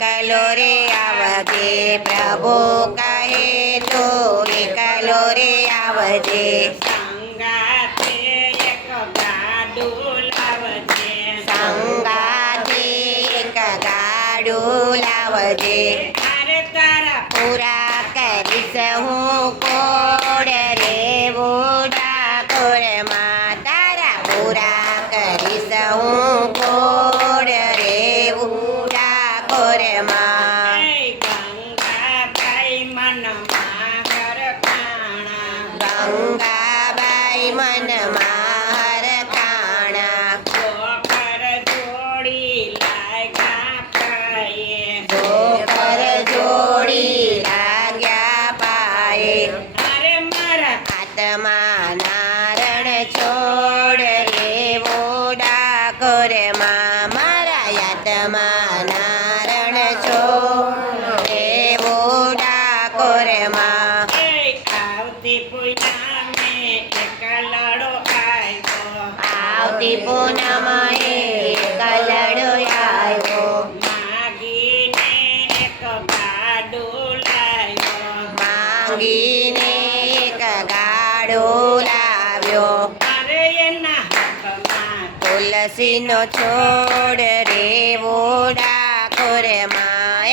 એકલો રે આવજે પ્રભુ કહે તો એકલો રે આવજે સંગાતે એક ગાડું લાવજે સંગાતે એક ગાડું લાવજે અરે તારા પૂરા કરીશ હું કોડ રે ડાકોરમાં તારા પૂરા કરીશ હું કોડ રે ડાકોરમાં ગંગાબાઈ મનમાં હરખાણા ગંગાબાઈ મનમાં હરખાણા ગોખર જોડી લાગ્યા પાયે ગોખર જોડી લાગ્યા પાયે અરે મારા આત્મા નારણ છોડ લેવો ડાકોરમાં મારા આત્મા નારણ છોડ લેવો ડાકોરમાં આવતી પૂનમે એક લડો આવ્યો આવતી પૂનમએ કલડો આવ્યો માગીને એક ગાડું લાવ્યો માંગીને એક ગાડો લાવ્યો અરે એના હાથમાં તુલસીનો છોડ રેવો ડાકોરમાં